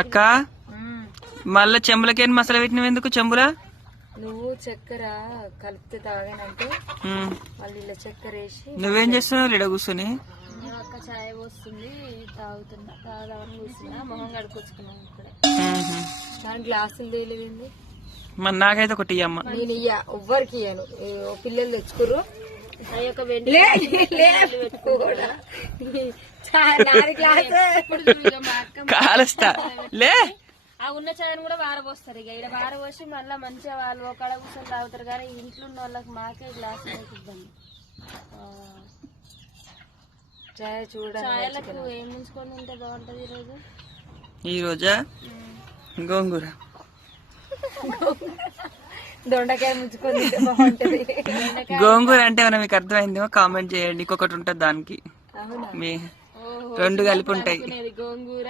అక్క మళ్ళా చెంబులకేం మసాలా పెట్టినవి ఎందుకు చెంబులా? నువ్వు చక్కెర కలిపితే తాగానంటే మళ్ళీ ఇలా చక్కెర వేసి. నువ్వేం చేస్తున్నావు ఇడ కూర్చొని? అక్క చాయ్ పోస్తుంది తాగుతున్నా, తాగుదామని కూర్చున్నా, మొహం కడుకొచ్చుకున్నాను ఇప్పుడే. దాని గ్లాసులు తేలింది. మరి నాకైతే ఒకటి అమ్మ. నేను ఎవ్వరికి ఇయ్యను, పిల్లలు తెచ్చుకుర్రు. కాలుస్తా లే. ఆ ఉన్న చాయ్ కూడా వారబోస్తారు. ఇక ఇక్కడ వారబోసి మళ్ళీ మంచిగా వాళ్ళు ఒక కూర్చొని తాగుతారు. కానీ ఇంట్లో ఉన్న వాళ్ళకి మాకే గ్లాస్ ఇబ్బంది. చాయ్ చాయలకు ఏం ముంచుకొని ఉంటే బాగుంటది ఈరోజు. ఈ రోజా గోంగూర దొండకాయ ముంచుకొని ఉంటే బాగుంటది. గోంగూర అంటే ఏమైనా మీకు అర్థమైందేమో కామెంట్ చేయండి. ఇంకొకటి ఉంటుంది దానికి, మీ రెండు కలిపి ఉంటాయి. గోంగూర